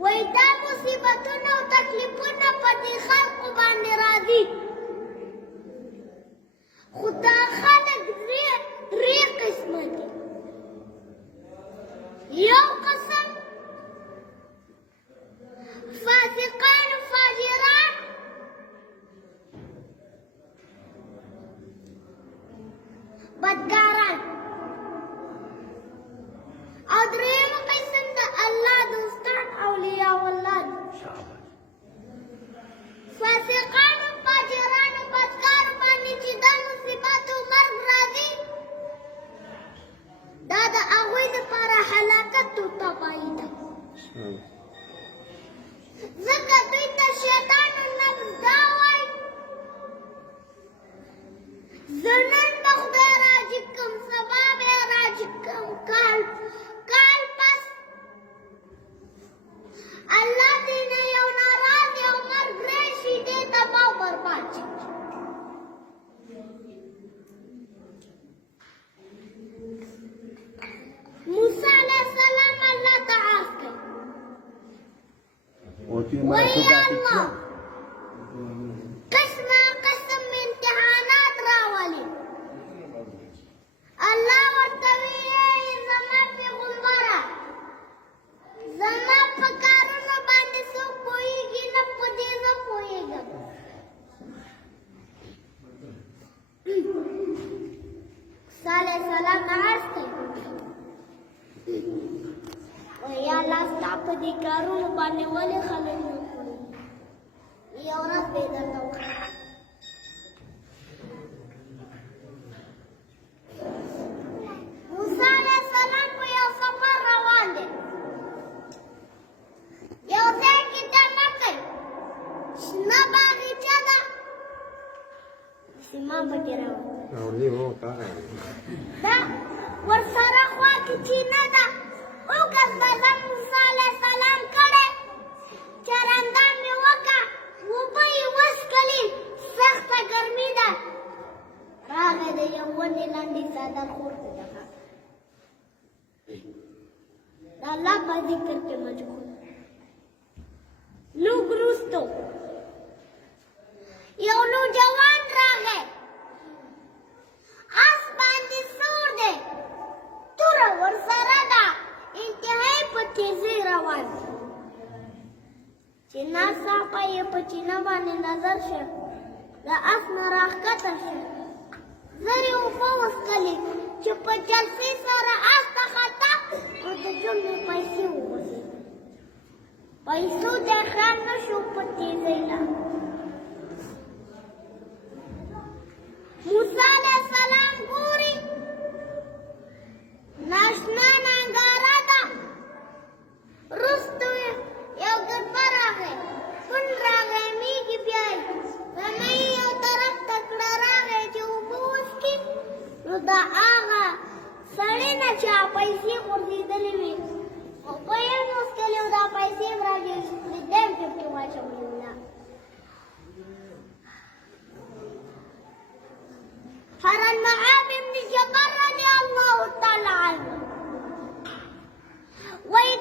وای دا مصیبتونه او تکلیفونه په دې خلقو باندې راځي، خو دا خلک درې قسمه دي. یو قسم فاسقان و فاجران، بدکاران، او دریم قسم د الله دوستان اولیاء الله دي. فاسقان و فاجران و بدکارو باندې چې دا مصیبت او مرګ راځي، دا د هغوی دپاره هلاکت او تباهي ده. ځکه دوی ته شیطان النفس دا وایي زه نن به خدای راجي کړم، سبا به یې راجي کړم، کال پس الله دې نه یو ناراض یو مرګ راشي، دې تباه او برباد شي. موسی علیه السلام الله ته عرض کړ، وای الله قسمه قسم امتحانات راولي. الله ورته وی زما پیغمبره، زما په کارونو باندې څوک پوهېږي نه، په دې زه پوهېږم. موسی علیه السلام ته عرض کړ، یا الله ستا په دې کارونو باندې ولې خلک نه پوهېږي؟ یو ورځ به یې درته وښیم. موسی علیه السلام په یو سفر روان دی، یو ځای کې دمه کوي، شنه باغچه ده، سیمان پکې راوړي، دا ورسره خوا کې چینه ده، اوږد بدن موسی علیه السلام کړی، چرندان مې وکړه، اوبه یې وڅښلې، سخته ګرمي ده. راغی د یو ونې لاندې څادر پورته کړه، د الله په ذکر کې مشغول. لږ وروستو یو نوجوان راغی، آس باندې سور دی، توره ورسره ده، انتهایی په تیزۍ روان دی. چې ناڅاپه یې په چینه باندې نظر شه، د آس نه راښکته شه، زر یې اوبه وڅښلې، چې په جلسې سره آس ته خطا، نو د جملې پیسې وغورځېدې. پیسو ته یې خیال نه شو په تیزۍ لاندې. موسی علیه السلام ګوري ناشنا ننداره ده، وروستو یو ګربه راغی، کونډ راغی، میږي بیا یې رمۍ یو طرف ته کړه، راغی چې اوبه وڅښي، نو د هغه سړي نه چې پیسې غورځېدلې وې، اوبه یې هم وڅښلې او دا پیسې هم راجوړې، ده هم پکې واچولې وه. حرم معاذ بن جبل رضي الله تعالى عنه، وإذ